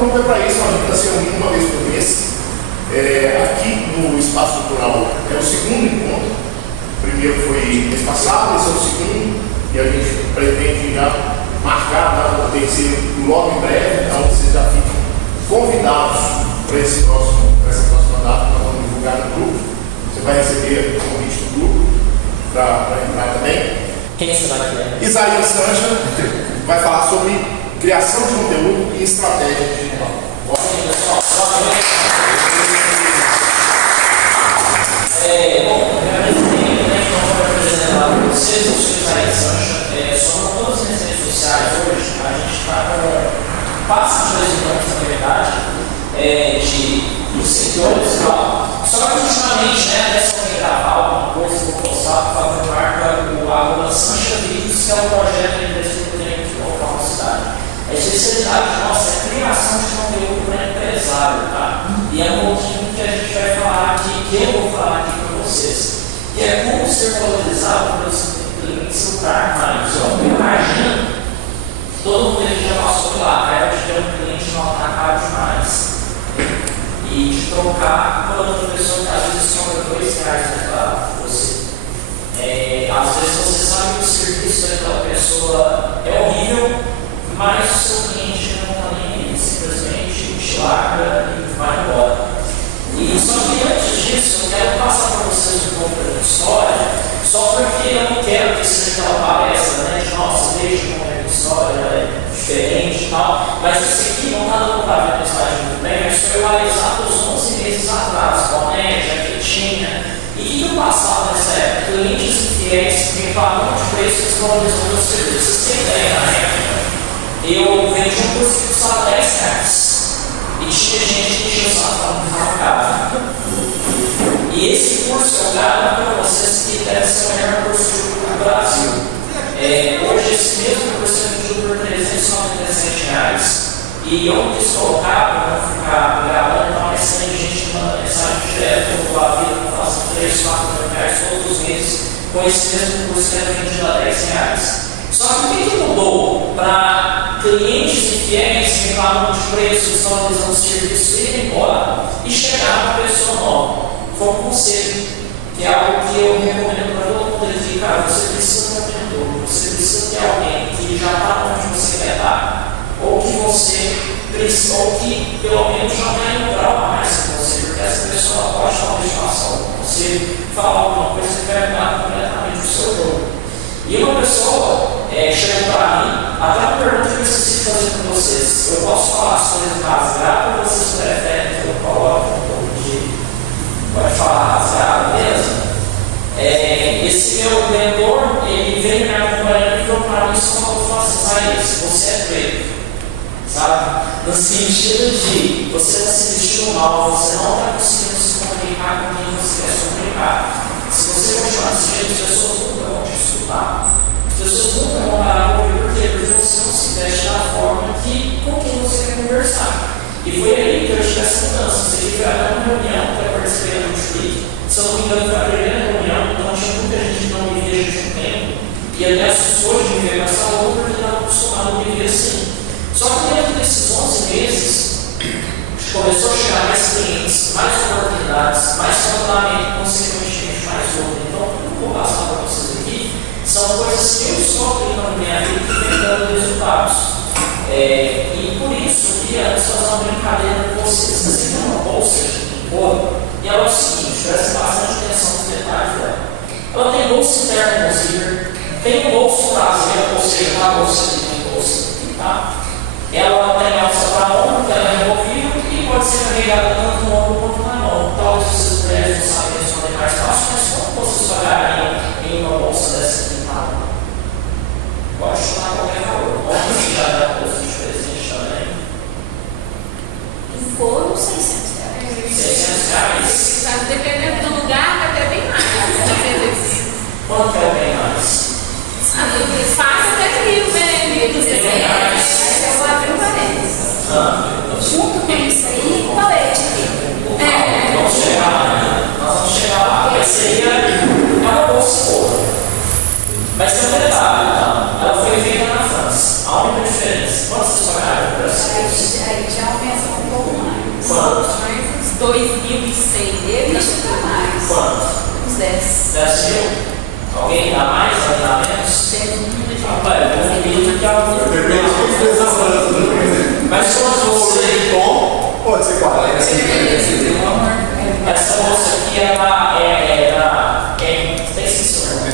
grupo é para isso, a gente está se reunindo uma vez por mês. Aqui no Espaço Cultural é o segundo encontro. O primeiro foi mês passado, esse é o segundo, e a gente pretende já marcar o terceiro logo em breve, então vocês já ficam convidados para essa próxima data, nós vamos divulgar no grupo. Você vai receber o convite do grupo para entrar também. Quem será que é? Isaías Sancha vai falar sobre criação de conteúdo e estratégia digital. Bom, primeiramente, então, para apresentar para vocês, eu sou Isaías Sancha, somos todas as minhas redes sociais hoje, a gente está com quase 2 milhões, na verdade, de seguidores e tal. Só que ultimamente, até se eu gravar alguma coisa, vou postar, por favor, marca o Sancha Vídeos, que é um projeto de investimento que tem aqui local na cidade. A especialidade nossa é criação de conteúdo para empresário, tá? E é um pouquinho que a gente vai falar aqui, que eu vou falar aqui para vocês. Que é como ser valorizado pelos clientes lucrar mais. Imagina, todo mundo aqui já passou pela raiva de ter um cliente não atacar demais. E de trocar por outra pessoa que às vezes compra R$2 para você. Às vezes você sabe que o serviço daquela pessoa é horrível, mas o seu cliente não está nem aí, simplesmente te larga e vai embora. E só que antes disso, eu quero passar para vocês um pouco da história, só porque eu não quero que seja aquela palestra, de nossa, desde como é a história, é diferente e tal, mas isso aqui não está dando para ver a mensagem muito bem, mas foi realizado uns 11 meses atrás, boné, jaquetinha, e o que eu passava nessa época? Clientes infiéis que reclamam de preços e valorizando os serviços. Vocês têm ideia, na época? Eu vendi um curso que custava R$10 e tinha gente que tinha o saco na casa. E esse curso eu garanto para vocês que deve ser o melhor curso de curso do Brasil. Hoje esse mesmo curso é vendido por R$397 e eu quis colocar para não ficar gravando, então recebendo gente que manda mensagem direto no Avila, que faça 3, 4 mil reais todos os meses com esse mesmo curso que era vendido a R$10. Só que o que mudou para clientes infiéis que reclamam de preços, desvalorizando o serviço, irem embora e chegar uma pessoa nova? Foi um conselho, que é algo que eu recomendo para todo mundo. Ele diz, cara, você precisa de um mentor, você precisa ter alguém que já está onde você quer estar, ou que você precisa, ou que pelo menos já tem um grau a mais que você, porque essa pessoa pode talvez passar algum conselho, falar alguma coisa que vai mudar completamente o seu jogo. E uma pessoa chegou para mim, até uma pergunta que eu preciso fazer com vocês. Eu posso falar as coisas rasgadas ou vocês preferem que eu coloque um pouco de. Pode falar rasgado mesmo? Esse meu mentor, ele veio me acompanhando e falou para mim só falou assim: Isaías, você é preto, sabe? No sentido de você está se vestindo mal, você não está conseguindo se comunicar com quem você quer se comunicar. Se você continuar desse jeito, as pessoas nunca vão te escutar. As pessoas nunca vão parar para ouvir. Por quê? Porque você não se veste da forma com quem você quer conversar. E foi aí que eu tive essa mudança. Você foi até uma reunião que eu participei da Multiplique. Se eu não me engano, foi a primeira reunião, então tinha muita gente que não me via de um tempo. E até assustou de me ver com essa roupa porque estava acostumado a me ver assim. Só que dentro desses 11 meses, começou a chegar mais clientes, mais oportunidades, mais faturamento, consequentemente mais lucro. Então, o que eu vou passar para vocês aqui são coisas que eu estou aplicando na minha vida que vem dando resultados. E por isso, eu queria antes fazer uma brincadeira com vocês. Você tem uma bolsa de couro, e ela é o seguinte, preste bastante atenção nos detalhes dela. Ela tem bolsa interna com zíper, tem um bolso traseiro, ou seja, uma bolsa que tem bolsa aqui, tá? Ela tem alça para ombro, que ela é removível e pode ser carregada tanto no ombro quanto na mão. Talvez vocês mulheres não sabem responder mais fácil, mas como vocês pagariam em uma bolsa dessa aqui na mão? Pode chutar qualquer valor. Pode já dar bolsa de presente também. Um couro, R$600. R$600. Dependendo do lugar, até bem mais. Quanto é o bem mais? Faz até R$1.000, né? R$1.200. Eu vou abrir um parênteses. Junto com isso aí, colete aqui. Vamos chegar lá. Nós vamos chegar lá. Essa aí é uma bolsa boa. Mas tem um detalhe, então. Ela foi feita na França. A única diferença. Quanto vocês pagaram por essa bolsa? Aí já aumenta. outros, mas uns 2006 dele, acho que dá mais. Quantos? Uns 10. 10 mil? Alguém dá mais, alguém dá menos? Rapaz, eu vou pedir que alguém. Depende de quem fez a frase também. Mas quando você. Tom, pode ser 40, 50. Essa moça aqui, ela era. Tem esqueci o nome.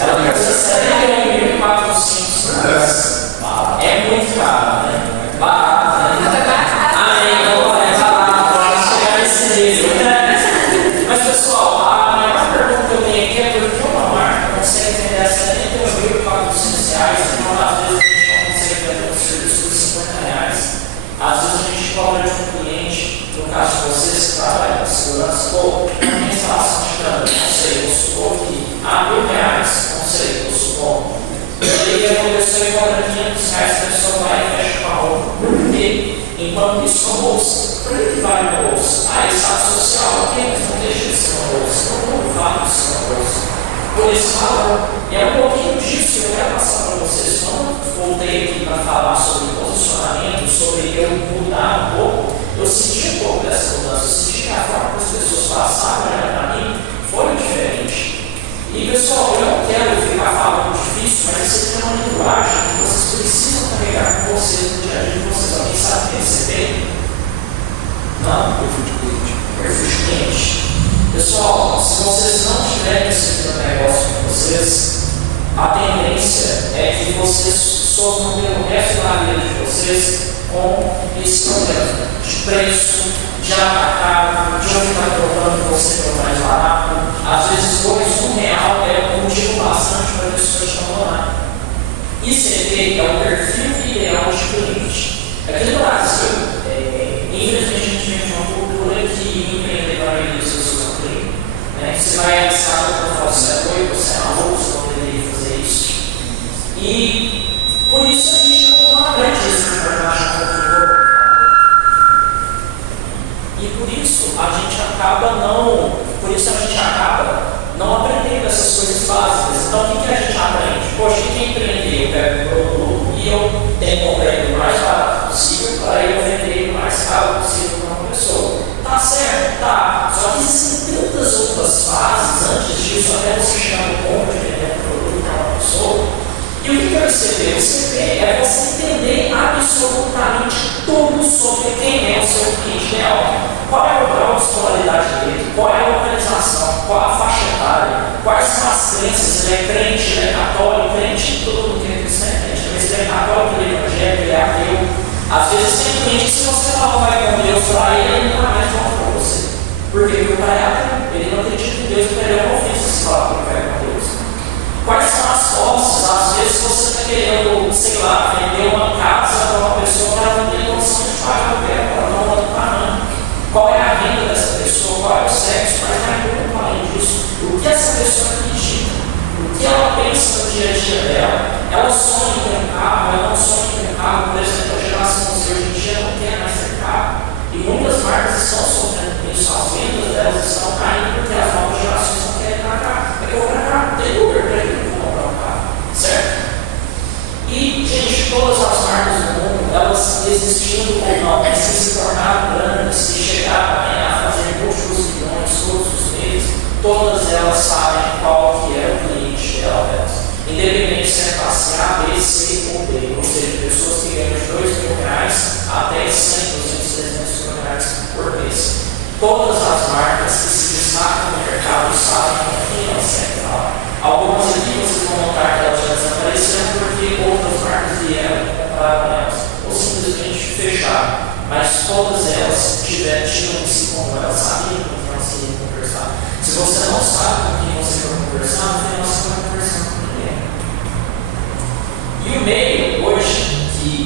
Ela custa 71.400. É muito caro, né? Barato, né? É barato, vai chegar nesse nível, né? Mas pessoal, a maior pergunta que eu tenho aqui é por que uma marca consegue vender a R$71.400 e não, às vezes a gente não consegue vender um serviço por R$50. Às vezes a gente cobra de um cliente, no caso de vocês que trabalham com segurança, ou uma instalação de câmera, não sei, vou supor que R$1.000, não sei, vou supor. E aí a pessoa cobra R$500, a pessoa vai e fecha com a roupa. Por quê? Enquanto isso na bolsa. Por que vale na bolsa? Estado social, ok, mas não deixa de ser uma bolsa. Não vale de ser uma bolsa. Por esse valor. E é um pouquinho disso que eu quero passar para vocês. Quando voltei aqui para falar sobre posicionamento, sobre eu mudar um pouco, eu senti um pouco dessa mudança. Eu senti que a forma que as pessoas passaram para mim foi diferente. E pessoal, eu não quero ficar falando difícil, mas você tem uma linguagem que vocês precisam carregar com vocês no dia a dia de vocês. Alguém sabe receber? Não? Perfil de cliente. Pessoal, se vocês não tiverem esse tipo de negócio com vocês, a tendência é que vocês sofram pelo resto da vida de vocês com esse problema de preço, de atacar, de onde está trocando você pelo mais barato. Às vezes, R$2 é um motivo bastante para a pessoa te abandonar. ICP é o perfil ideal de cliente. Aqui no Brasil, infelizmente, a gente vive uma cultura que empreendedorismo é o seu cliente. Você vai arriscar para falar você é doido, você é maluco, você não deveria fazer isso. E por isso a gente não tem uma grande expectativa. E por isso a gente acaba não aprendendo essas coisas básicas. Então o que a gente aprende? Poxa, quem empreender, eu pego o produto e eu tenho que comprar ele o mais barato possível para eu vender o mais caro possível para uma pessoa. Tá certo? Tá. Só que existem tantas outras fases antes disso, até você chegar no ponto de vender um produto para uma pessoa. E o que é o ICP? O ICP é você entender absolutamente tudo sobre quem é o seu cliente ideal. Qual é o grau de escolaridade dele, qual é a localização, qual a faixa etária, quais são as crenças, ele é crente, ele é católico, crente em tudo que é cristão, mas ele é católico, ele é evangélico, ele é ateu. Às vezes tem cliente que se você falar vai com Deus para ele não vai mais voltar para você. Por quê? Porque o cara é ateu, ele não acredita em Deus, porque ele é uma ofensa se falar que ele vai com Deus. Quais são as posses? Às vezes você está querendo, sei lá, vender uma casa para uma pessoa que ela não tem noção de pagar o pé, ela não está pagando. Qual é a renda dessa pessoa? Qual é o sexo? Mas vai muito além disso. O que essa pessoa acredita? O que ela pensa no dia a dia dela? Ela sonha em ter um carro, ela não sonha em ter um carro. Por exemplo, a geração de hoje em dia não quer mais ter carro. E muitas marcas estão sofrendo com isso. As vendas delas estão caindo porque as novas gerações não querem ter carro. É comprar carro, tem Uber para ele comprar um carro. Certo? E, gente, todas as marcas do mundo, elas existindo ou não, se se tornaram grandes, se chegaram a fazer múltiplos milhões todos os meses, todas elas sabem qual que é o cliente delas. Independente se é classe A, B, C ou D, ou seja, pessoas que ganham de R$2.000 até 100, 200, 300 mil reais por mês. Todas as marcas que se destacam no mercado sabem com quem elas querem falar. Algumas aqui vocês vão notar que elas já desapareceram porque outras marcas vieram e compraram elas, ou simplesmente fecharam. Mas todas elas tinham esse como elas sabiam com quem elas queriam conversar. Se você não sabe com quem você vai conversar, não tem noção para conversar com ninguém. E o meio, hoje, que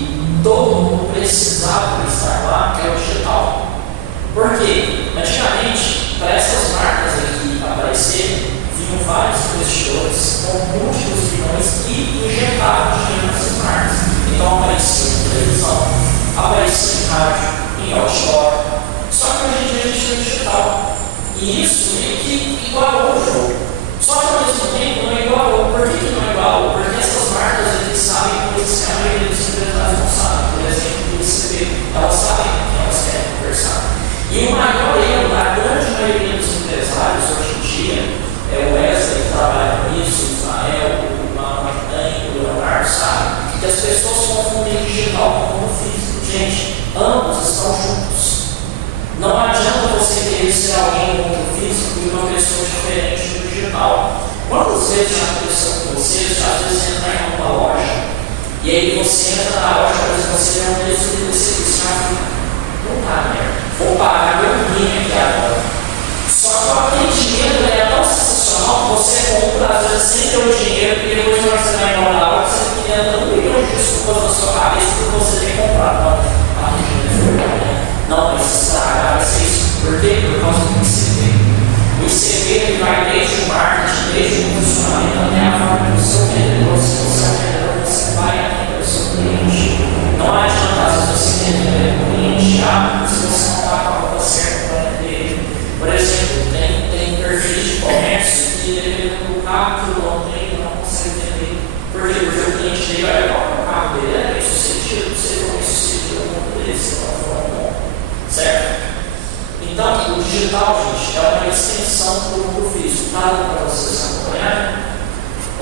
todo mundo precisava estar lá, é o digital. Por quê? Antigamente, para essas marcas aqui aparecerem, vinham vários investidores com múltiplos bilhões e injetavam dinheiro nessas marcas. Então aparecia em televisão, aparecia em rádio, em outdoor. Só que hoje em dia a gente tem digital. E isso meio que igualou o jogo. Só que ao mesmo tempo não igualou. Por que não igualou? Porque essas marcas eles sabem coisas que a maioria dos empresários não sabem. Por exemplo, o ICP, elas sabem quem elas vezes já aconteceu com vocês, já às vezes entra em uma loja, e aí você entra na loja, por exemplo, você vê um preço e você diz, não tá, né? Vou pagar meu rim aqui agora. Só que o atendimento é tão sensacional que você compra, às vezes, sem ter o dinheiro, e depois quando você vai embora na loja, você fica dando 1 milhão de desculpas na sua cabeça porque você tem comprado. Não, mas estragar isso. Por quê? Por causa do ICP. O ICP ele vai desde o marketing, desde o funcionamento até a forma do seu vendedor. Se você é um vendedor, você vai atender o seu cliente. Não adianta às vezes você atender o cliente se você não está com a roupa certa para atender ele. Por exemplo, tem perfis de comércio que dependendo do carro que o dono tem, não consegue vender. Por quê? Porque o cliente dele vai levar o carro dele, é bem sucedido, se ele for bem sucedido, o mundo dele se não for bom. Certo? Então, o digital, gente, é uma extensão do mundo físico. Tá para vocês acompanharem?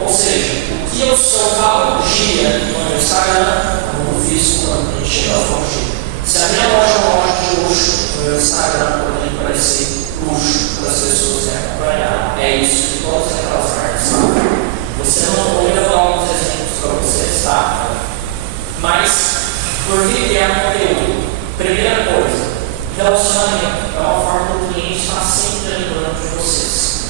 Ou seja, o que eu sou falo dia no meu Instagram, no mundo físico, quando a gente chega ao fugir. Se a minha loja é uma loja de luxo, no meu Instagram pode parecer luxo para as pessoas acompanhar. É isso que todas aquelas marcas sabem. Você não vou dar alguns exemplos para vocês, tá? Mas, por que criar conteúdo? Primeira coisa, relacionamento é uma forma do cliente estar sempre lembrando de vocês.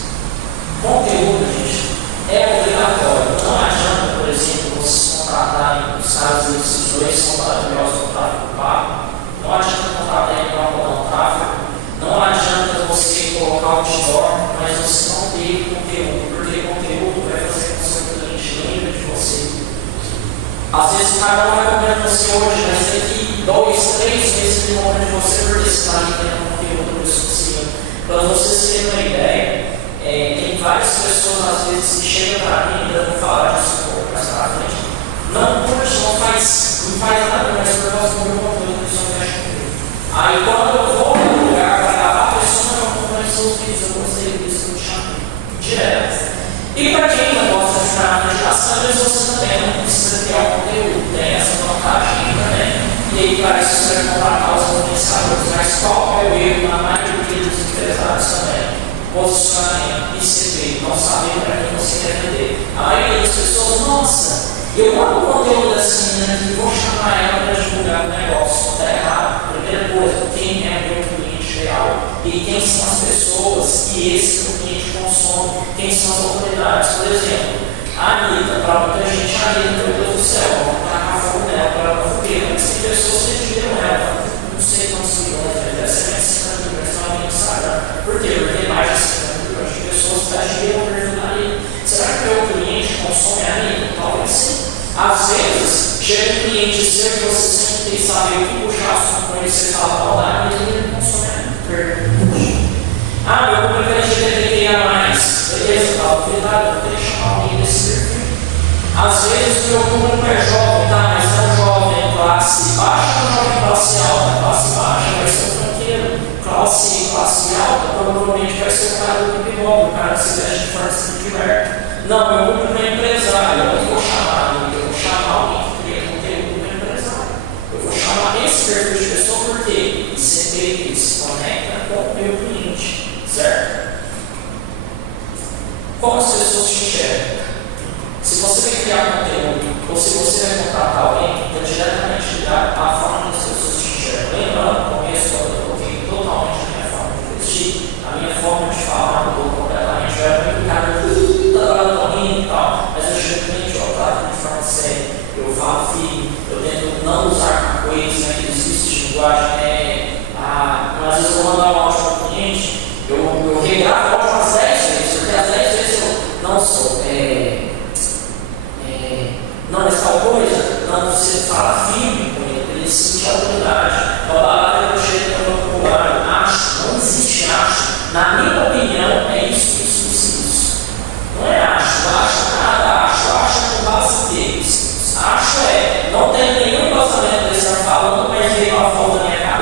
Conteúdo, gente, é obrigatório. Não adianta, por exemplo, vocês contratarem os caras decisões são maravilhosos no tráfego pago. Não adianta contratar para rodar um tráfego. Não adianta você colocar o outdoor, mas você não ter conteúdo, porque conteúdo vai fazer com que o seu cliente lembre de você. Às vezes o cara não vai comer você hoje, mas daqui 2, 3 meses ele compra de você porque você está tendo conteúdo exclusivo. Para vocês terem uma ideia, tem várias pessoas às vezes que chegam para mim e eu vou falar disso um pouco mais para frente. Não curte, não faz nada, mas por causa do meu conteúdo que não mexe comigo. Aí quando eu vou no lugar para gravar, a pessoa não compra seus vídeos, eu gostei disso, eu te chamo direto. E para quem não gosta de ficar na meditação, às vezes você também não precisa criar um conteúdo, tem essa vantagem também. E aí parece que você vai contratar os influenciadores, mas qual é o erro na maioria dos empresários também? Posicionamento, ICP, não saber para quem você quer vender. A maioria das pessoas, nossa, eu mando o conteúdo dessa menina aqui, vou chamar ela para divulgar o negócio. Está errado. Primeira coisa, quem é o meu cliente real? E quem são as pessoas que esse meu cliente consome? Quem são as autoridades? Por exemplo, a Anitta, para muita gente, a Anitta, meu Deus do céu, vamos tacar fogo nela para ela fogueira, mas tem pessoas que viram ela, não sei quantos milhões, deve ser mais de 50 milhões no Instagram. Por quê? Porque tem mais de 50 milhões de pessoas que adquiram o perfil da Anitta. Será que o meu cliente consome a Anitta? Talvez sim. Às vezes, chega um cliente seu que você sempre tem que saber o que puxar assunto com ele, você fala, ó, a Anitta, ele consome a Anitta. Ah, meu público é LGBTQIA+, beleza, tá, cuidado, eu vou ter que chamar alguém desse perfil. Às vezes o meu público é jovem, tá, mas não jovem, classe baixa, não jovem, classe alta. Classe baixa vai ser o franqueiro, classe alta provavelmente vai ser o cara do hip-hop, o cara que se veste de forma diversa. Não, meu público é empresário, eu não vou chamar alguém, eu vou chamar alguém que cria conteúdo para empresário. Eu vou chamar esse perfil de pessoa porque ICP se conecta com o meu cliente. Certo? Como as pessoas te enxergam? Se você vai criar conteúdo ou se você vai contratar alguém, está diretamente ligado à forma que as pessoas te enxergam. Lembrando, no começo, quando eu coloquei totalmente a minha forma de vestir, a minha forma de falar mudou completamente. Eu era muito cara, agora eu tô rindo e tal, mas eu chego cliente, eu trato de forma séria, eu falo firme, eu tento não usar coisas, aqueles vícios de linguagem. Às vezes eu vou mandar um áudio para o cliente. Eu regravo umas 10 vezes, porque às 10 vezes eu não sou, não é tal coisa, não, você fala firme com ele sente a autoridade. A palavra eu chego no vocabulário, acho, não existe acho, na minha opinião é isso. Não é acho nada, acho com base deles. Acho não tem nenhum embasamento desse estar falando, mas veio uma foto da minha cara.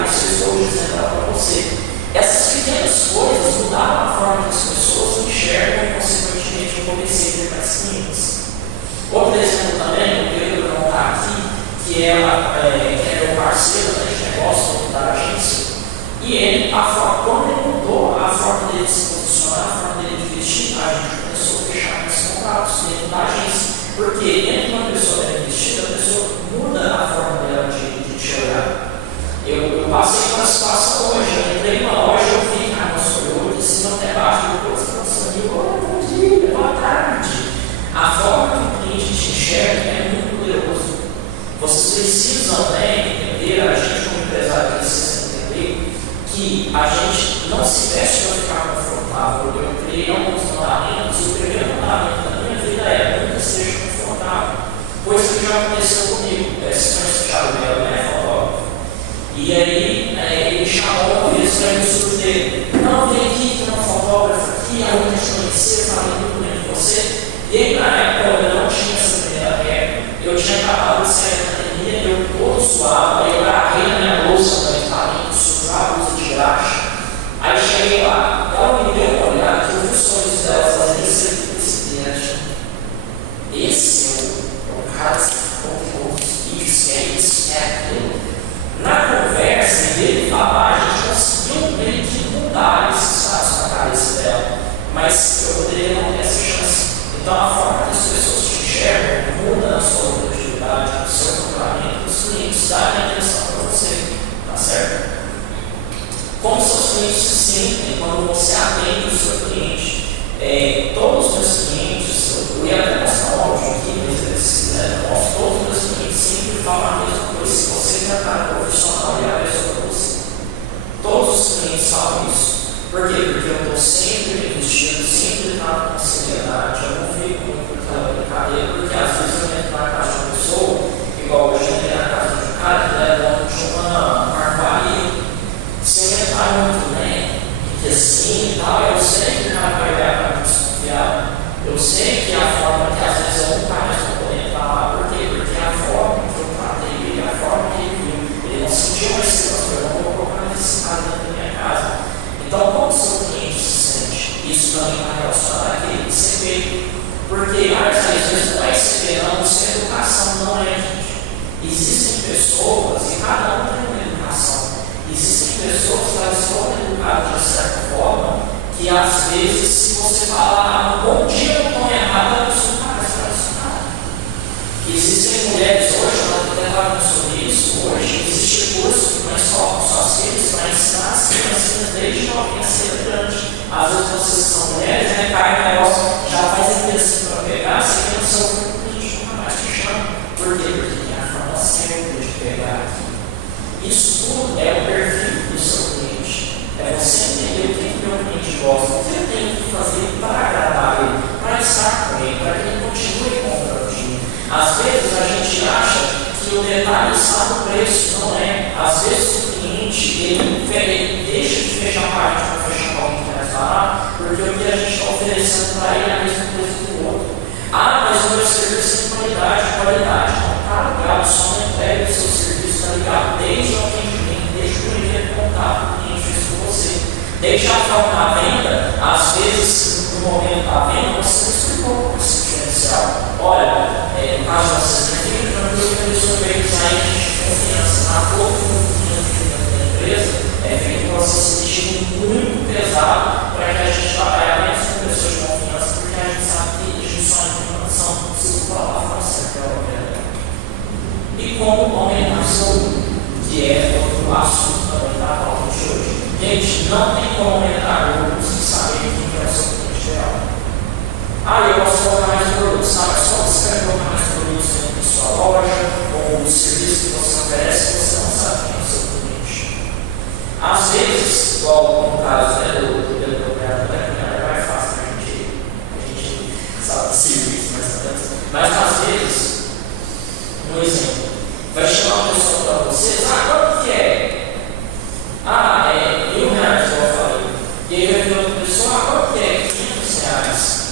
E aí ele chamou uma vez para ir no estúdio dele. Não, vem aqui, tem uma fotógrafa aqui, a gente conhecer, falei muito bem de você. E aí, na época, eu não tinha essa primeira regra. Eu tinha acabado de sair da academia, eu todo suado, aí eu agarrei na minha bolsa para equipamento, sujar a bolsa de graxa. Aí cheguei lá, ela me deu uma olhada, que eu vi os sonhos dela fazendo esse cliente. Esse é o cara que isso, é aquilo. Na conversa dele falar, a gente conseguiu meio que mudar esses fatos na cabeça dela, mas eu poderia não ter essa chance. Então, a forma que as pessoas te enxergam muda a sua produtividade, o seu faturamento, os clientes darem atenção para você, tá certo? Como seus clientes se sentem quando você atende o seu cliente? Todos os meus clientes, eu ia até mostrar um áudio aqui, mas se quiser, eu mostro todos os meus clientes sempre falam a mesma coisa. Se você já está profissional e a pessoa para você. Todos os clientes falam isso. Por quê? Porque eu estou sempre me vestindo, sempre dando com seriedade. Eu não fico muito pela brincadeira, porque às vezes eu entro na casa de uma pessoa, igual hoje eu entrei na casa de um cara que leva de uma marcaria. Se eu entrar muito bem, que assim e tal, eu sei que o cara vai olhar para mim desconfiado. Eu sei que a forma que às vezes eu não mais vou poder falar. Por quê? Porque a forma que eu tratei ele, a forma que ele viu, ele não sentiu mais segurança, eu não vou colocar nesse cara dentro da minha casa. Então, como o seu cliente se sente? Isso também está relacionado àquele CP. Porque às vezes não é CP, não, isso é educação, não é, gente. Existem pessoas, e cada um tem uma educação. Existem pessoas que elas foram educadas de certa forma, que às vezes, se você falar bom dia no tom errado, a pessoa não vai ficar assustada. Existem mulheres hoje, nós até falamos sobre isso, hoje existe curso na escola com suas filhas para ensinar as crianças desde novinha a ser grande. Às vezes vocês são mulheres, né? Cai no negócio, já faz intenção para pegar, você tem o seu corpo, a gente nunca mais te chama. Por quê? Porque tem a forma certa de pegar aqui. Isso tudo é o perfil do seu cliente. É você entender o que o meu cliente gosta, o que eu tenho que fazer para agradar ele, para estar com ele, para que ele continue comprando de mim. Às vezes a gente acha que o detalhe está no preço, não é? Às vezes o cliente ele deixa de fechar a parte para fechar com alguém mais barato, porque o que a gente está oferecendo para ele é a mesma coisa que o outro. Ah, mas o meu serviço tem qualidade. Não está ligado, só não entrega o seu serviço, está ligado desde o atendimento, desde o primeiro contato que o cliente fez com você. Desde a forma da venda, às vezes, no momento da venda, você não explicou o seu diferencial. Olha, no caso da assistência, tranquilo que eu sou feito aí de confiança na pouco da empresa, é feito para você se sentir muito pesado para que a gente trabalhe menos com pessoas de confiança, porque a gente sabe que a gente só tem informação, se falar para você que é o e como aumentar o seu lucro, que é outro assunto também da pauta de hoje. Gente, não tem como aumentar o lucro sem saber quem é o seu cliente real. Ah, eu posso colocar mais produtos, sabe? Mas como você vai colocar mais produtos dentro da sua loja, ou o serviço que você oferece, você não sabe quem é o seu cliente. Às vezes, igual no caso do programa da cunhada, é mais fácil, né? A gente sabe o serviço, mas às vezes, um exemplo, vai chamar uma pessoa para você, quanto que é? R$1.000, como eu falei. E aí vai vir outra pessoa, quanto que é? R$500.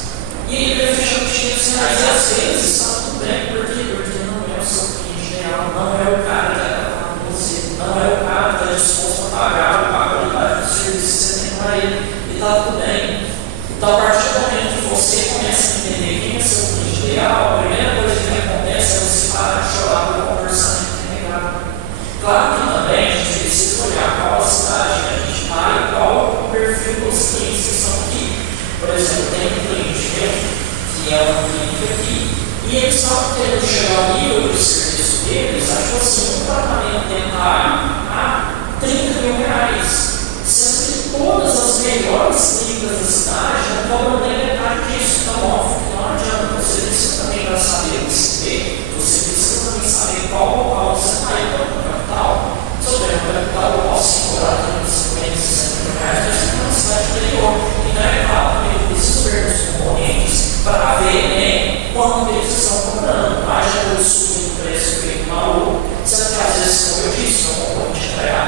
E aí vai fechando R$500. E às vezes está tudo bem, por quê? Porque não é o seu cliente real, não é o cara que está falando com você, não é o cara que está disposto a pagar a qualidade do serviço que você tem para ele. E está tudo bem. Então, a partir do momento que você começa a entender quem é seu cliente real, a primeira coisa que acontece é você parar de chorar por um orçamento renegado. Claro que também a gente precisa olhar qual a cidade que a gente está e qual o perfil dos clientes que estão aqui. Por exemplo, tem um cliente meu, que é um cliente aqui, e eles estavam querendo chegar ao nível do serviço deles, achou assim, um tratamento dentário a R$30.000, sendo que todas as melhores clínicas da cidade não cobram nem metade disso. Então, óbvio que não adianta, você precisa também para saber o CP, você precisa também saber qual local você está aí, qual é o capital. Se eu tenho um capital, eu posso cobrar R$50, R$60.000, mas eu estou na cidade interior. Então, é claro, eu preciso ver os concorrentes para ver quanto eles estão cobrando. Haja eu subindo o preço feito maluco, sendo que às vezes, como eu disse, meu concorrente entrega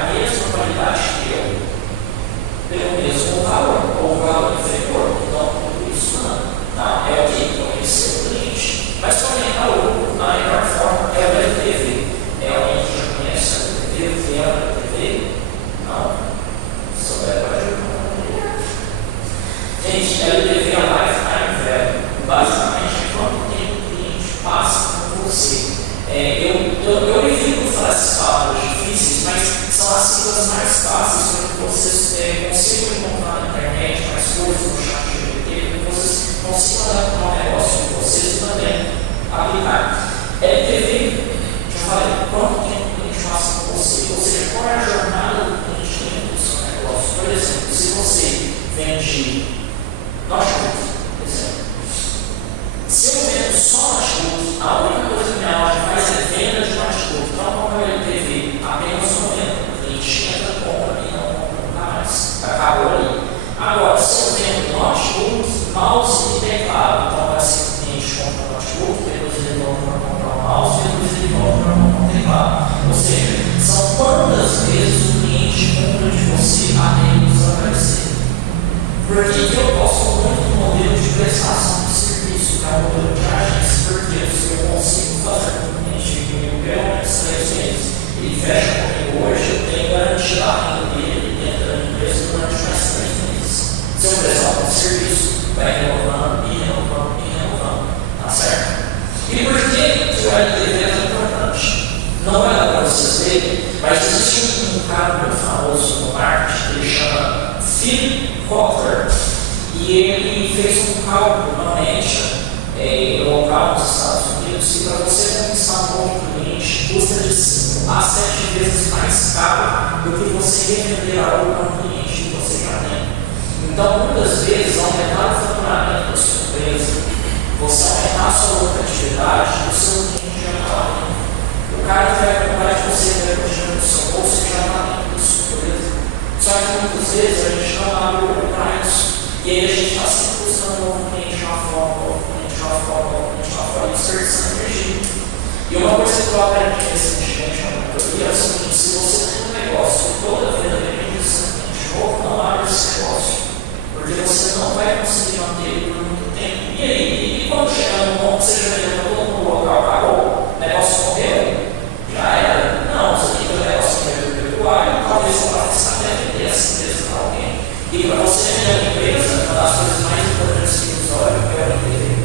são as siglas mais fáceis para que vocês consigam encontrar na internet mais coisas no chat GPT, para que vocês consigam adaptar o negócio de vocês e também aplicar. LTV, já falei, quanto tempo o cliente passa com você, ou seja, qual é a jornada do cliente dentro do seu negócio. Por exemplo, se você vende notebook, por exemplo, se eu vendo só notebook, a única coisa que minha loja faz é venda de notebook. Então, qual é o LTV? Apenas uma venda. O cliente entra, compra e não compra nunca mais. Acabou ali. Agora, se eu vendo notebook, mouse e teclado, então vai ser que o cliente compra o notebook, depois ele volta para comprar o mouse, depois ele volta para comprar o teclado. Ou seja, são quantas vezes o cliente compra de você até ele desaparecer. Por que eu gosto muito do modelo de prestação de serviço, que é o modelo de agência? Porque se eu consigo fazer com o cliente comigo pelo menos 3 meses, ele fecha comigo hoje, eu tenho garantido a renda dele dentro da empresa durante mais 3 meses. Se eu prestar um serviço, vai renovando e renovando e renovando. Tá certo? E por que o LTV é tão importante? Não vai dar para vocês verem, mas existe um cara muito famoso no marketing que ele chama Philip Kotler, e ele fez um cálculo na média local nos Estados Unidos que para você conquistar um bom cliente custa de 5 a 7 vezes mais caro do que você revender algo para um cliente que você já tem. Então, muitas vezes, aumentar o faturamento da sua empresa, você aumentar a sua lucratividade, o seu cliente já está lá dentro. O cara que vai comprar de você vai continuar no seu bolso e já está dentro da sua empresa. Só que muitas vezes a gente não abre o olho para isso. E aí a gente está sempre buscando um novo cliente lá fora, um novo cliente lá fora, um novo cliente lá fora, e desperdiçando energia. E uma coisa que eu aprendi recentemente na mentoria é o seguinte: se você tem um negócio que toda venda depende de seu cliente novo, não abre esse negócio. Porque você não vai conseguir manter ele por muito tempo. E aí, e quando chegar no ponto que você já vendeu todo mundo no local, acabou, o negócio morreu, já era. Não, você tem que ter um negócio que é perpetuar, e talvez você vá precisar até vender essa empresa para alguém. E para você vender uma empresa, uma das coisas mais importantes que nos olha é entender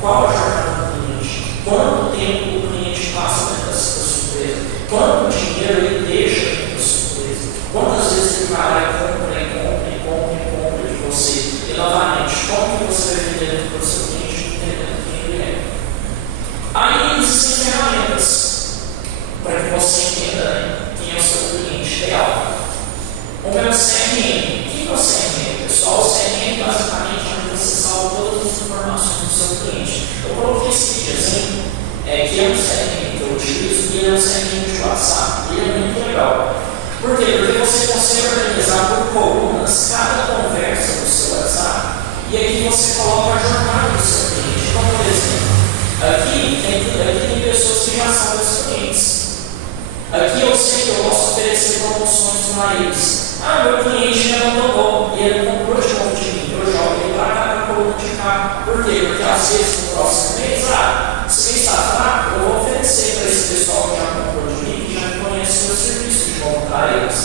qual a jornada do cliente, quanto tempo o cliente passa dentro da sua empresa, quanto dinheiro ele deixa dentro da sua empresa, quantas vezes ele vai lá e compra de você. E novamente, como que você vai vender dentro do seu cliente, entendendo quem ele é. Aí existem ferramentas para que você entenda quem é o seu cliente ideal. O meu CRM. O que é o CRM, pessoal? O CRM basicamente é onde você salva todas as informações do seu cliente. Eu coloquei esse vídeo exemplo, que é um CRM que eu utilizo, e ele é um CRM de WhatsApp. Ele é muito legal. Por quê? Porque você consegue organizar por colunas cada conversa do seu WhatsApp, e aqui você coloca a jornada do seu cliente. Então, por exemplo, aqui tem pessoas que já são meus clientes. Aqui eu sei que eu posso oferecer promoções para eles. Meu cliente já mandou e ele comprou de novo de mim. Eu jogo ele para cá para a coluna de cá. Por quê? Porque às vezes no próximo mês, se mês está fraco, eu vou oferecer para esse pessoal que já comprou de mim, que já conhece o meu serviço, de voltar eles.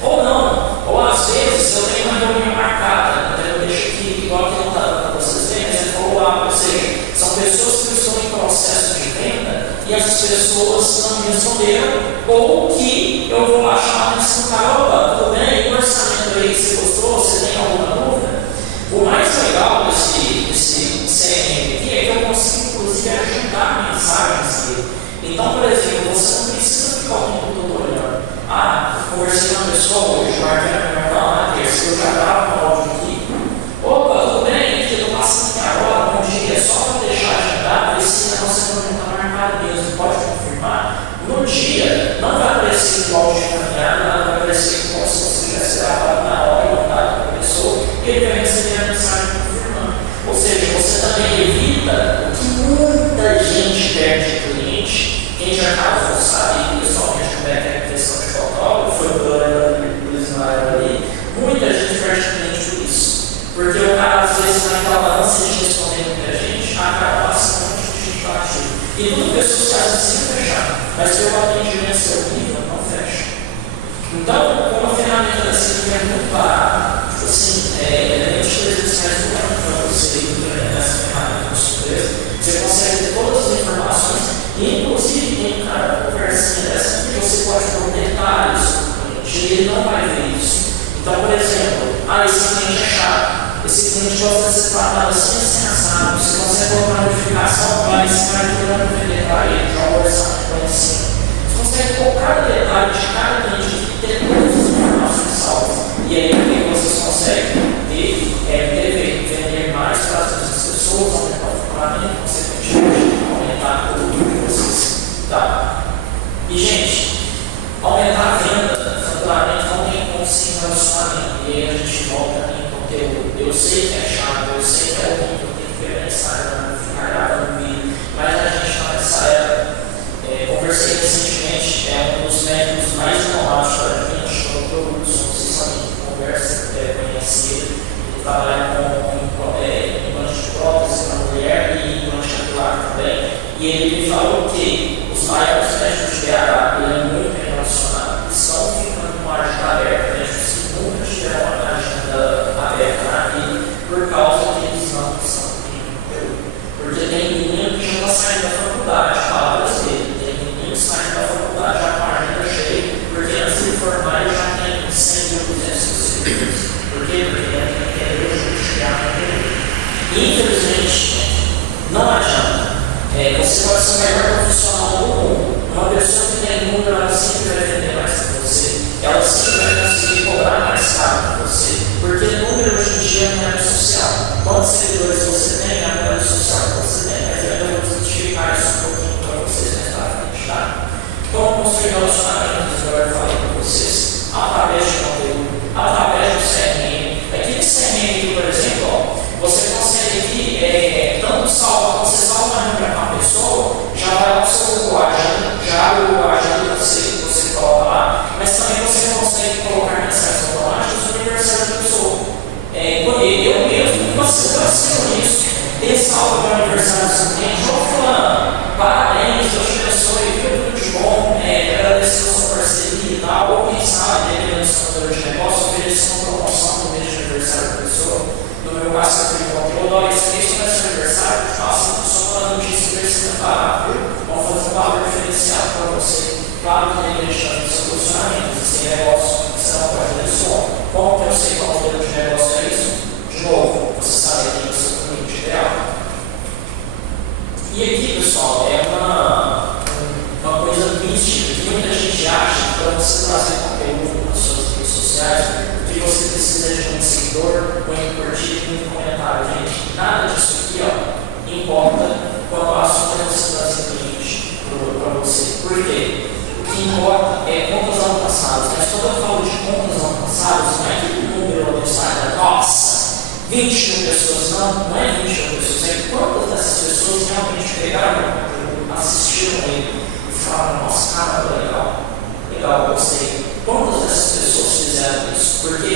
Ou não, ou às vezes eu tenho uma reunião marcada, eu deixo aqui, igual que não está dando para vocês verem, mas é follow-up, ou seja, são pessoas que estão em processo de venda e essas pessoas não me responderam, ou que eu vou lá chamar nesse cara: opa, tudo bem? O orçamento aí que você gostou, você tem alguma dúvida? O mais legal desse CRM aqui é que eu consigo, inclusive, agendar mensagens dele. Então, por exemplo, você não precisa ficar o tempo todo olhando. Conversei com uma pessoa hoje, marquei a reunião na terça, eu já gravo um áudio aqui. Opa, tudo bem? Eu estou passando aqui agora, bom dia, só para deixar agendado, esse negócio não está marcado mesmo, pode confirmar? No dia, não vai aparecer o áudio de caminhada, nada vai aparecer como se você tivesse gravado na hora e mandado para a pessoa, e ele vai receber a mensagem confirmando. Ou seja, você também evita o que muita gente perde de cliente. Quem já casou sabe, pessoalmente, como é que é a questão de fotógrafo, foi do Ismael ali, muita gente perde cliente por isso. Porque o cara, às vezes, naquela balança de responder muita gente, acaba passando um monte de gente batida. E tudo pessoas que às vezes sem fechar, mas pelo atendimento seu nível não fecha. Então, uma ferramenta dessa que é muito barata, assim, é de 300 reais por ano para você implementar essa ferramenta na sua empresa, você consegue ter todas as informações, e inclusive tem cada conversinha dessa que você pode pôr detalhes sobre o cliente. ele não vai ver isso. Então, por exemplo, esse cliente é chato, esse cliente gosta de ser tratado assim, assado, você consegue colocar notificação para esse cara que não vai vender para ele, já o orçamento lá em cima. Você consegue colocar o detalhe de cada cliente e ter todas as informações salvas. E aí, o que vocês conseguem vender mais para as pessoas, aumentar o faturamento, consequentemente, aumentar o lucro de vocês. Tá? E, gente, aumentar a venda, faturamento não tem como sem relacionamento. E aí a gente volta em conteúdo. Eu sei que é chato, eu sei que é horrível, tem que ver Instagram, ficar gravando vídeo, mas a gente está nessa era. Conversei recentemente, um dos métodos mais inovados para a gente, chama Produtos, não sei se alguém que conversa conhecia, ele trabalha com implante de prótese para mulher e implante capilar também, e ele me falou que os maiores médicos de BH, ele é muito bem relacionado, estão ficando com a agenda aberta, médicos que nunca tiveram uma agenda aberta na vida, por causa que eles não estão tendo conteúdo. Porque tem menino que já está saindo da faculdade, palavras dele, tem menino que sai da faculdade já com a agenda cheia, porque antes de formar ele já tem 100 mil, 200 mil seguidores. Por quê? Porque ele tem que entender o jeito de chegar no conteúdo. Infelizmente, não adianta. Você pode ser o melhor profissional do mundo. Uma pessoa que tem número, ela sempre vai vender mais que você. Ela sempre vai conseguir cobrar mais caro que você. Porque número hoje em dia não é rede social. Quantos seguidores você tem, é a rede social que você tem. Mas eu ainda vou desmistificar isso um pouquinho para vocês mais para frente, tá? Como construir relacionamentos, agora eu falei para vocês, através de conteúdo, através do CRM. Aquele CRM aqui, por exemplo, você consegue aqui, tanto salva, quando você salva uma reunião para uma pessoa, já vai lá para o seu Google Agenda, já o agenda você coloca lá, mas também você consegue colocar mensagens automáticas no aniversário da pessoa. Eu mesmo, você nisso, ele salva o aniversário do seu cliente, fulano, parabéns, Deus te abençoe, viu tudo de bom, agradecer a sua parceria e tal, ou quem sabe, dependendo do seu modelo de negócio, oferecer uma promoção no mês de aniversário da pessoa. No meu caso, eu tenho conteúdo, olha, esse mês não é seu aniversário, faça só uma notícia para você separar, viu? Vamos fazer um valor diferenciado para você. Claro que tem que deixar no seu posicionamento, existem negócios que você não pode dar desconto. Como que eu sei qual modelo de negócio é isso? De novo, você sabe quem é o seu cliente ideal. E aqui, pessoal, é uma coisa mística que muita gente acha que para você trazer conteúdo nas suas redes sociais, que você precisa de um seguidor, um curtir e um comentário. Gente, nada disso aqui importa quando o assunto é você trazer cliente para você. Por quê? O que importa é contas alcançadas. Mas quando eu falo de contas alcançadas, não é aquele número do Instagram, nossa, 20 mil pessoas, não é 20 mil pessoas, é quantas dessas pessoas realmente pegaram o conteúdo, assistiram ele e falaram, nossa, cara, legal, gostei. Quantas dessas pessoas fizeram isso? Porque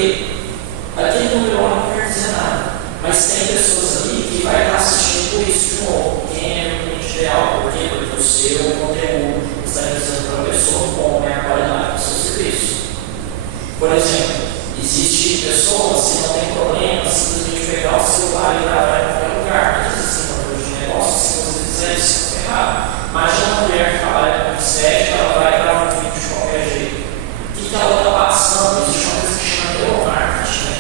aquele número não quer dizer nada, mas tem pessoas ali que vai estar assistindo por isso de novo. Quem é o cliente ideal? Por quê? Porque o seu conteúdo está dizendo para a pessoa como é a qualidade do seu serviço. Por exemplo, existem pessoas que não têm problema simplesmente pegar o celular e gravar em qualquer lugar. Mas existem modelos de negócio, se você fizer isso, é errado. Imagina uma mulher que trabalha com estética, ela vai gravar um vídeo de qualquer jeito. O que ela está passando? Existe uma coisa que chama neuromarketing, né?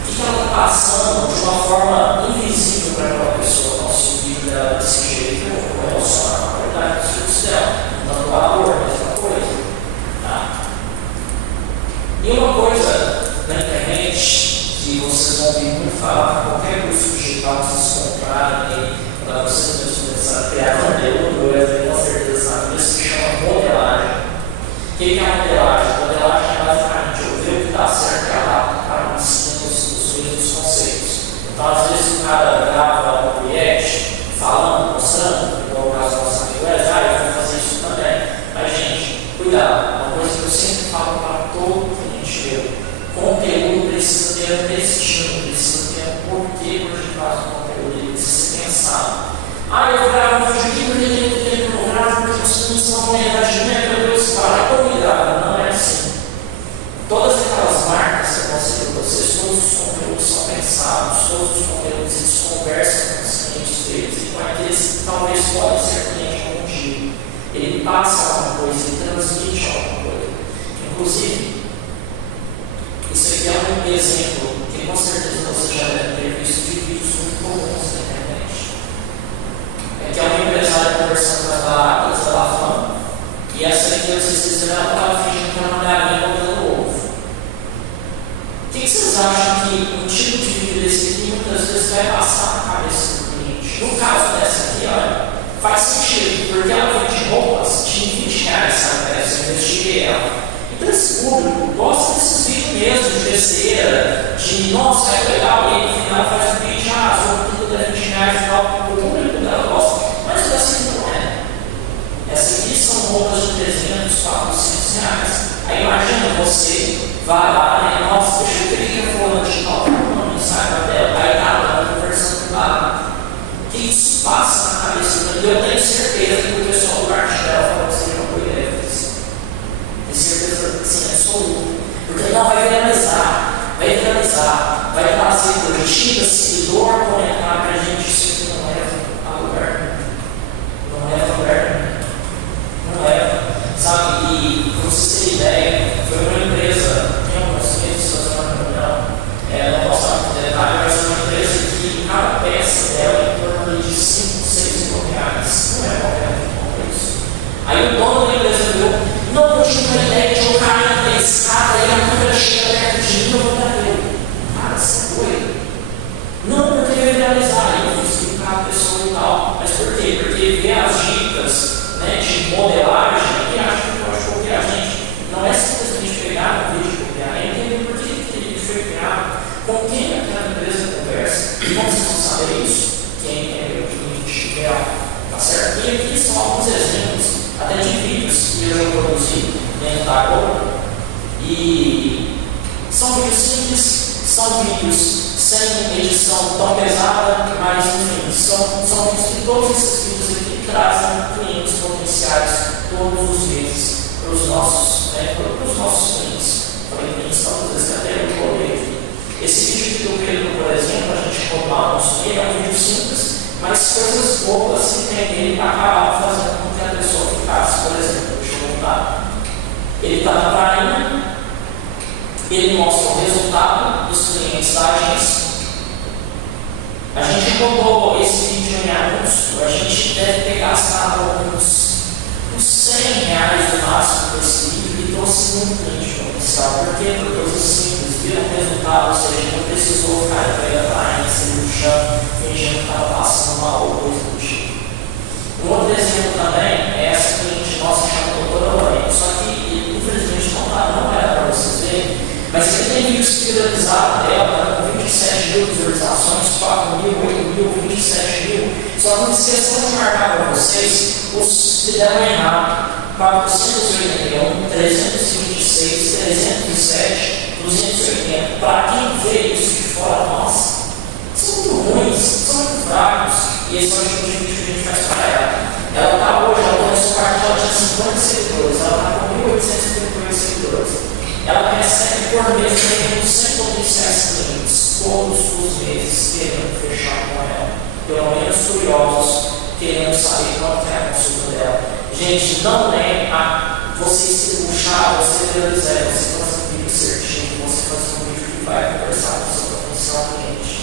O que ela está passando de uma forma invisível para aquela pessoa? Nosso vídeo dela desse jeito, eu vou relacionar com a qualidade do serviço dela, dando valor, a mesma coisa. Tá? E uma coisa na internet que vocês vão ouvir muito falar, qualquer curso digital que vocês comprarem para vocês mesmos começarem a criar conteúdo, eu tenho certeza sabe disso, se chama modelagem. O que é a modelagem? Modelagem é basicamente eu ver o que dá certo e adaptar para os mesmos conceitos. Então, às vezes o cara grava um react, falando, mostrando, igual o caso do nosso amigo Wesley, eu vou fazer isso também. Mas, gente, cuidado, uma coisa que eu sempre falo para todo cliente meu, conteúdo precisa ter um destino, precisa ter um porquê por detrás do conteúdo, ele precisa ser pensado. Eu vou gravar um vídeo aqui porque tem que ter um gravo, porque os clientes não vão ganhar de mim, meu Deus, para como grava, não é assim. Todas aquelas marcas que eu mostrei para vocês, todos os conteúdos são pensados, todos os conteúdos eles conversam com os clientes deles e com aqueles que talvez podem ser cliente algum dia. Ele passa alguma coisa, ele transmite alguma coisa. Inclusive, Isso aqui é um exemplo que com certeza você já deve ter visto de vídeos muito comuns na internet. É que é uma empresária conversando com as baratas, ela falando, e essa aqui, vocês fizeram, ela estava fingindo que era uma galinha botando ovo. O que vocês acham que um tipo de vídeo desse aqui muitas vezes vai passar na cabeça do cliente? No caso dessa aqui, olha, faz sentido, porque ela vende roupas de R$20 essa peça, eu investiguei ela. Então esse público gosta desses vídeos mesmo, de besteira, de nossa, é legal, e aí no final faz um vídeo, tudo da R$20 e tal, o público dela gosta, mas essa aqui não é. Essa aqui são roupas de 300, 400 reais. Aí imagina você vai lá, né? Nossa, deixa eu ver que é fulano de tal, uma mensagem dela, aí tá lá conversando lá. Que isso passa na cabeça dela. Eu tenho certeza que o pessoal do marketing dela falou que seria uma boa ideia. Tenho certeza, sim, absoluta. Porque não vai viralizar, vai trazer curtida, seguidor, comentar pra gente. Isso aqui não leva a lugar nenhum. Não leva a lugar nenhum. Não leva. Sabe? E pra vocês terem ideia, foi uma empresa, tem alguns meses fazendo uma reunião, não posso falar com detalhe, mas é uma empresa que cada peça dela é em torno de 5, 6 mil reais. Não é qualquer um que compra isso. Aí o dono da empresa viu, não, eu tinha uma ideia de um cara na escada e a câmera chega perto de mim, eu vou bater. Cara, você é doido. Não, porque eu ia realizar, eu vou explicar a pessoa e tal. Mas por quê? Porque vê as dicas, né, de modelagem e acha que pode copiar a gente. Não é simplesmente pegar um vídeo e copiar, é entender por que aquele vídeo foi criado, com quem aquela empresa conversa. E como vocês vão saber isso? Quem é o cliente real. Tá certo? E aqui são alguns exemplos, até de vídeos que eu já produzi dentro da Globo. E são vídeos simples, são vídeos sem edição tão pesada, mas enfim, são vídeos que todos esses vídeos aqui trazem clientes potenciais todos os meses para os nossos clientes. Falei clientes, talvez vezes até eu coloquei aqui. Esse vídeo do Pedro, por exemplo, a gente rodar no meio, é um vídeo simples, mas coisas boas que tem nele acabaram fazendo com que a pessoa ficasse. Por exemplo, deixa eu voltar. Ele está na praia, ele mostra o resultado dos clientes da agência. A gente rodou esse vídeo em anúncio, a gente deve ter gastado uns R$100 no máximo por esse vídeo e trouxe muito cliente potencial. Por quê? Por coisas simples, viram o resultado, ou seja, não precisou ficar de praia da praia, no chão, fingindo que estava passando mal ou coisa do tipo. Um outro exemplo também é essa cliente nossa chamada doutora Lorena, só que infelizmente não era para vocês verem. Mas ele tem vídeos que viralizaram dela, com 27 mil visualizações, 4 mil, 8 mil, 27 mil. Só não esqueçam de marcar para vocês os que deram errado. 481, 326, 307, 280. Para quem vê isso de fora, nossa, são muito ruins, são muito fracos. E esse é o tipo de vídeo que a gente faz para ela. Ela está hoje, ela começou a parte, ela tinha 50 seguidores, ela está com 1.852 seguidores. Ela recebe por mês menos 100 potenciais clientes, todos os meses, querendo fechar com ela. Pelo menos curiosos, querendo saber qual é a consulta dela. Gente, não é você se puxar, você realizar, você fazer um vídeo certinho, você fazer um vídeo que vai conversar com o seu potencial cliente.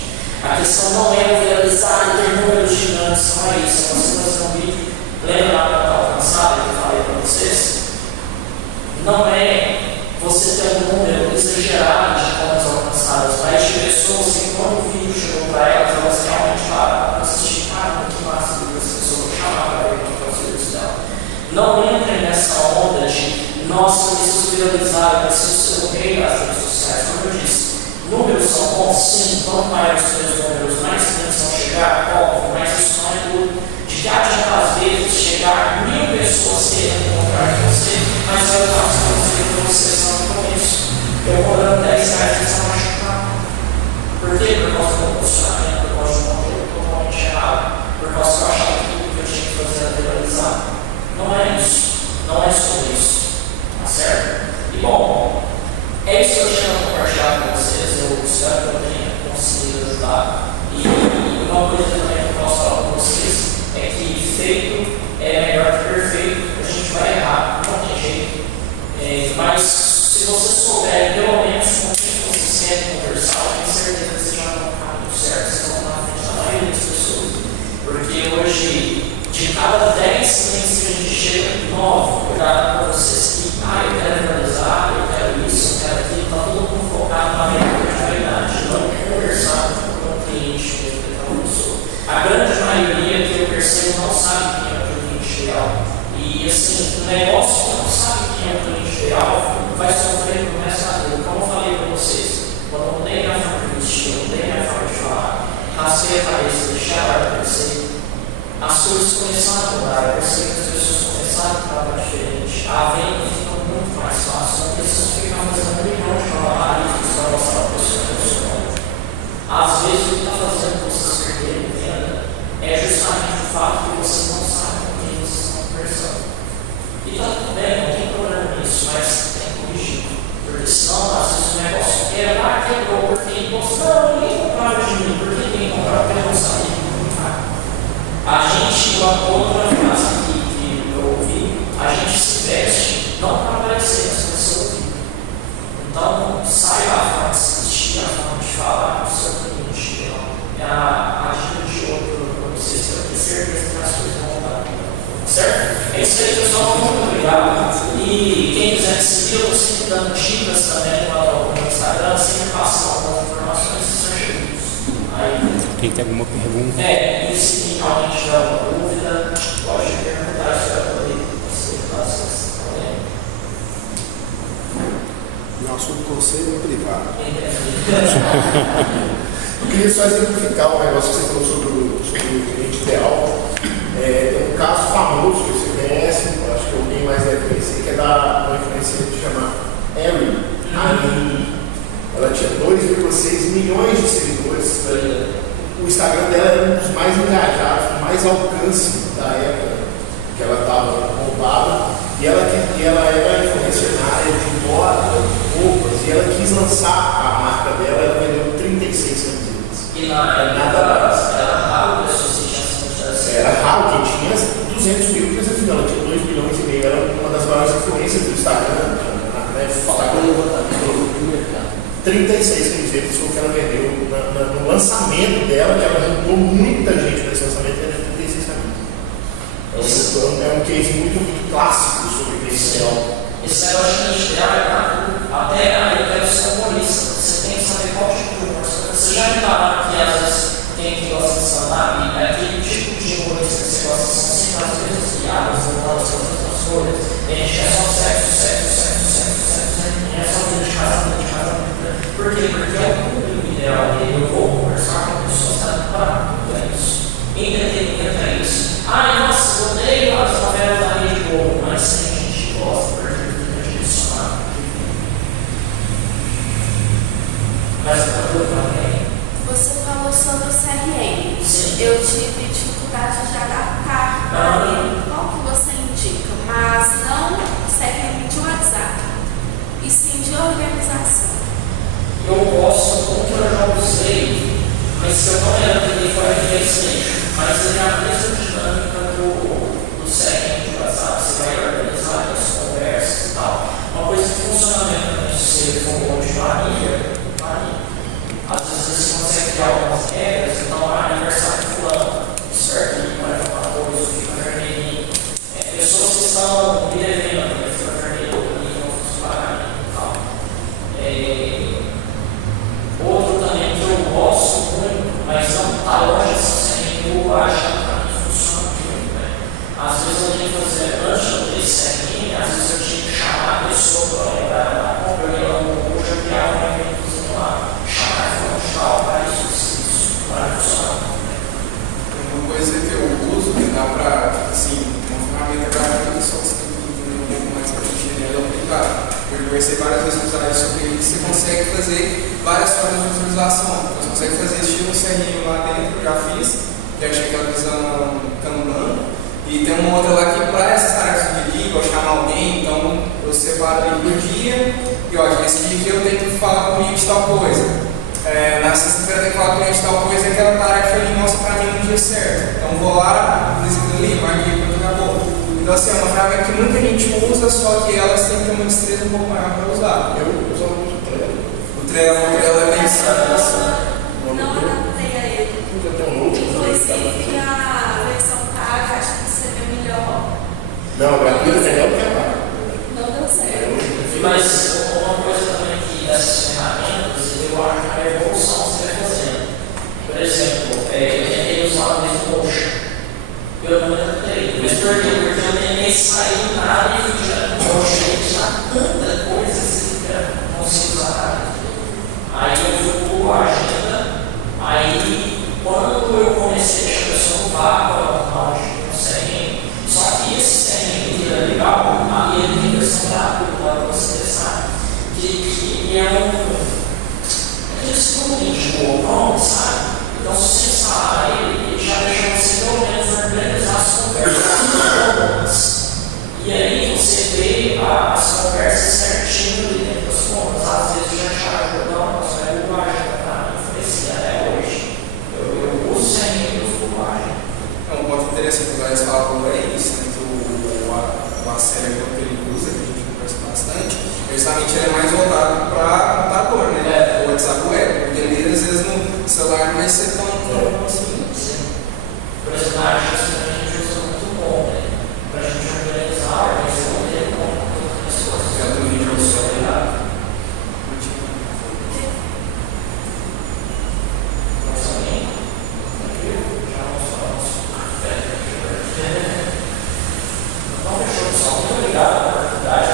A questão não é realizar e ter números gigantes, não é isso. É você fazer um vídeo, lembra lá da meta alcançada que eu falei para vocês? Não é você ter um número exagerado de contas alcançadas, mas de pessoas que quando o vídeo chegou para elas realmente pararam para assistir, muito massa do que as pessoas chamaram para ver para fazer isso dela. Não entrem nessa onda de, nossa, eu preciso viralizar, eu preciso ser o rei das redes sociais. Como eu disse, números são bons, sim, quanto maiores os meus números, mais clientes vão chegar, óbvio, mas isso não é tudo. De que adianta às vezes chegar 1000 pessoas querendo comprar de você, mas vai estar para você só no começo. Eu cobrando R$10 eles vão machucar. Por quê? Por causa do posicionamento, por causa do conteúdo totalmente errado, por causa que eu achava que tudo que eu tinha que fazer era viralizar. Não é isso. Não é sobre isso. Tá certo? E bom, é isso que eu tinha compartilhado com vocês. Eu espero que eu tenha conseguido ajudar. E uma coisa também que eu posso falar com vocês é que feito é melhor que perfeito. A gente vai errar, não tem jeito. Mas se você souber, pelo menos, com quem quebrou porque ele postou, não, ninguém comprava de mim, porque ninguém comprava porque eu não sabia. A gente, uma outra frase que eu ouvi, a gente se veste não para aparecer, mas para ser ouvido. Então, saiba a forma de se vestir, a forma de falar com o seu cliente. A dica de outro para vocês, para ter certeza que as coisas vão mudar. Certo? É isso aí, pessoal. Muito obrigado. E quem quiser seguir, eu vou sempre dando dicas também lá no Instagram, sempre passando algumas informações que são chegadas. Aí, quem tem alguma pergunta? e se alguém tiver alguma dúvida, pode perguntar se vai poder facilitar as coisas. Nosso conselho privado. Eu queria só exemplificar um negócio que você falou sobre o cliente ideal. Tem um caso famoso que você conhece, eu acho que alguém mais deve conhecer, que é da uma influenciadora que chama Erin. Ela tinha 2,6 milhões de seguidores. O Instagram dela era um dos mais engajados, com mais alcance da época que ela estava bombada. E ela era influencer na área de moda, roupas, e ela quis lançar a marca dela, ela vendeu 36 camisetas. E era raro pessoas que tinham essa quantidade. Era raro quem tinha 200 mil, 300 mil, ela tinha 2 milhões e meio, era uma das maiores influências do Instagram. 36 camisetas foi o que ela vendeu no lançamento dela, que ela juntou muita gente nesse lançamento, ela vendeu 36 camisetas. É um case muito clássico sobre cliente ideal. Esse negócio de cliente ideal é até eu quero ser humorista. Você tem que saber qual tipo de humor. Você já repararam que às vezes tem quem gosta de stand-up, é aquele tipo de humorista que você gosta, são sempre as mesmas piadas, voltadas com as mesmas coisas. E a gente é só sexo, é só vida de casamento. Por quê? Porque é o público ideal dele. Eu vou conversar com pessoas que estão para isso. Entretenimento é isso. Nossa, eu odeio as novelas da Rede Globo, mas tem gente que gosta, por exemplo, de direcionar. Mas eu também. Você falou sobre o CRM. Sim. Eu tive dificuldade de adaptar para mim. Qual que você indica? Mas não CRM de WhatsApp, e sim de organização. Eu gosto, como que eu já usei, mas se eu não me engano, ele foi recente, mas ele é a mesma dinâmica do CRM de WhatsApp, você vai organizar as conversas e tal. Uma coisa que funciona bem também, se você for bom de planilha, às vezes você consegue criar algumas regras, então aniversário de fulano, certo? Ele vai falar coisa, fica vermelhinho. Pessoas que estão me devendo, fica vermelho, e não funcionar e tal. Outro também que eu gosto muito, mas não está longe de ser o acho que para mim funciona muito. Às vezes eu tenho que fazer antes desse CRM, às vezes eu tinha que chamar a pessoa para lembrar da compra, e hoje eu criava um eventozinho lá, chamar de tal, para isso, para funcionar. Uma coisa que eu uso, que dá para, assim, uma ferramenta para pessoas que tem que entender um pouco mais para a gente entender o aplicado. Eu conversei várias vezes com os áreas sobre isso, você consegue fazer várias formas de visualização. Você consegue fazer estilo CRM lá dentro, já fiz, já tinha aquela visão Kanban. E tem uma outra lá que para essas tarefas do dia, ou chamar alguém, então eu separo ali por dia, e ó, nesse dia eu tenho que falar com o cliente de tal coisa. Na sexta-feira eu tenho que falar com o cliente de tal coisa, e aquela tarefa ali mostra para mim no dia certo. Então vou lá, visito ali, marquei quando acabou. Então assim, é uma ferramenta que muita gente usa, só que elas têm que ter uma destreza um pouco maior para usar. Eu uso muito o Trello. O Trello é bem simples. Não adaptei a ele. Inclusive a versão paga, acho que seria melhor. Não, a gratuita é melhor que a paga. Não deu certo. Mas uma coisa também que dessas ferramentas, eu acho que a evolução que você vai fazendo. Por exemplo, eu tentei usar uma vez o Motion. Eu não tentei. Mas por quê? Porque eu tentei sair nada e fui direto no Motion. E tinha tanta coisa assim que eu não consigo usar nada. Aí eu fui por agenda. Aí quando eu comecei a chamar a pessoa no VAPA, no CRM, só que esse CRM era legal, aí ele tem versão gratuita para você testar. Que é aqueles plugins de Google, sabe? Então, se você instalar ele já deixa você pelo menos organizar as conversas. E aí você vê as conversas certinho ali dentro das contas. Às vezes já ajuda, não, você vai usar o web, porque ali às vezes no celular não vai ser tão assim. Por exemplo, na arte, a gente usa muito bom, né? Para a gente organizar, mas eu não tenho como as coisas. Já do vídeo ao celular. Mas também, já mostramos. Então, fechou, pessoal. Muito obrigado pela oportunidade.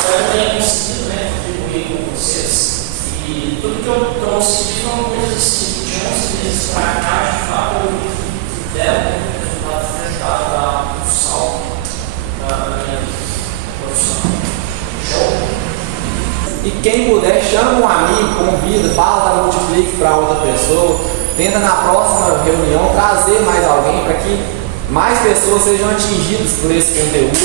Espero que tenha conseguido, né, contribuir com vocês. E tudo que eu consegui foram coisas assim, de 11 meses para cá, de fato, deram muito resultado, foi ajudado a impulsar na minha profissão. Show? E quem puder, chama um amigo, convida, fala da Multiplique para outra pessoa, tenta na próxima reunião trazer mais alguém para que mais pessoas sejam atingidas por esse conteúdo,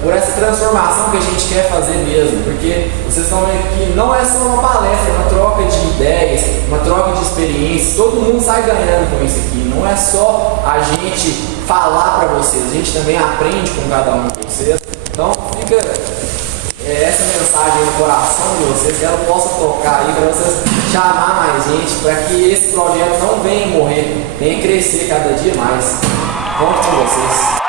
por essa transformação que a gente quer fazer mesmo, porque vocês estão vendo que não é só uma palestra, é uma troca de ideias, uma troca de experiências, todo mundo sai ganhando com isso aqui, não é só a gente falar para vocês, a gente também aprende com cada um de vocês, então fica essa mensagem no coração de vocês, que ela possa tocar aí para vocês chamar mais gente, para que esse projeto não venha morrer, venha crescer cada dia mais. Conto com vocês.